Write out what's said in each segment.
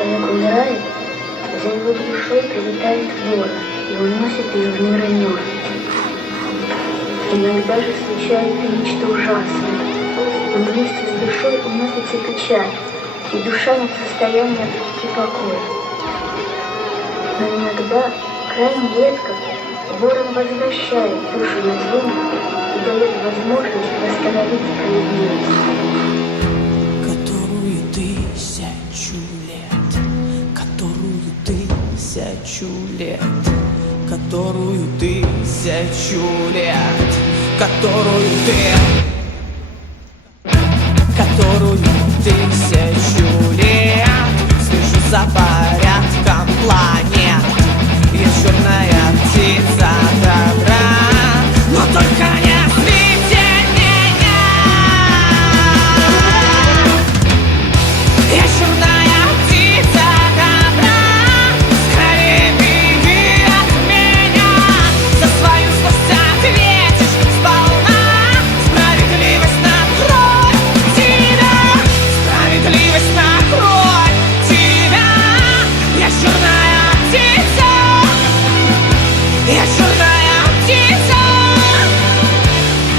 человек умирает, за его душой прилетает ворон и уносит ее в мир иной. Иногда же случается нечто ужасное, но вместе с душой уносится печаль, и душа не в состоянии обрести покоя. Но иногда, крайне редко, ворон возвращает душу на землю и дает возможность восстановить справедливость. Которую тысячу лет, которую тысячу лет, которую тысячу лет слежу за порядком планет. Я черная птица добра, но только не злите меня. Я черная птица добра, скорее беги от меня. За свою злость ответишь сполна. Справедливость накроет тебя, справедливость накроет тебя. Я черная птица, я черная птица,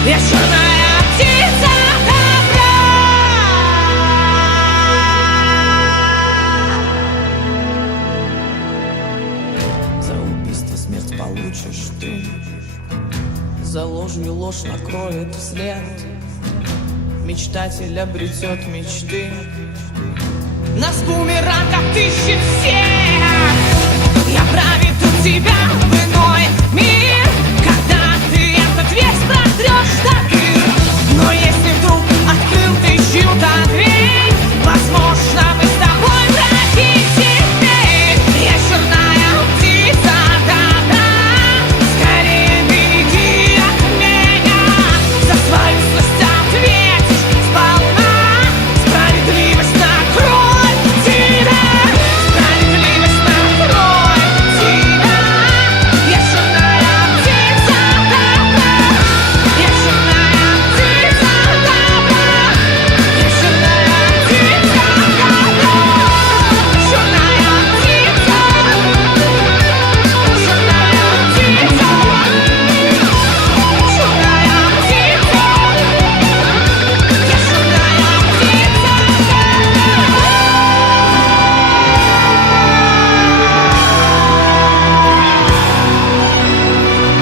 я черная птица добра. За убийство смерть получишь ты, за ложь и ложь накроет вслед. Мечтатель обретет мечты, нас бумерангом тысячи всех. Я проведу тебя в иной мир, когда ты этот весь протрешь до дыр. Но если вдруг открыл ты чью-то дверь, возможно, мы с тобой враги теперь. Я черная птица добра, скорее беги от меня. За свою злость ответишь сполна. Справедливость накроет тебя, справедливость накроет тебя. Я черная птица добра, я черная птица добра, я черная птица добра, черная птица, черная птица, черная птица, я черная птица.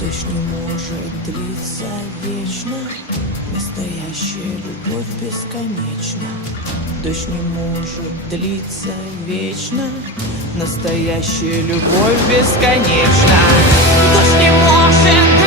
Дождь не может длиться вечно, настоящая любовь бесконечна. Дождь не может длиться вечно, настоящая любовь бесконечна. Дождь не может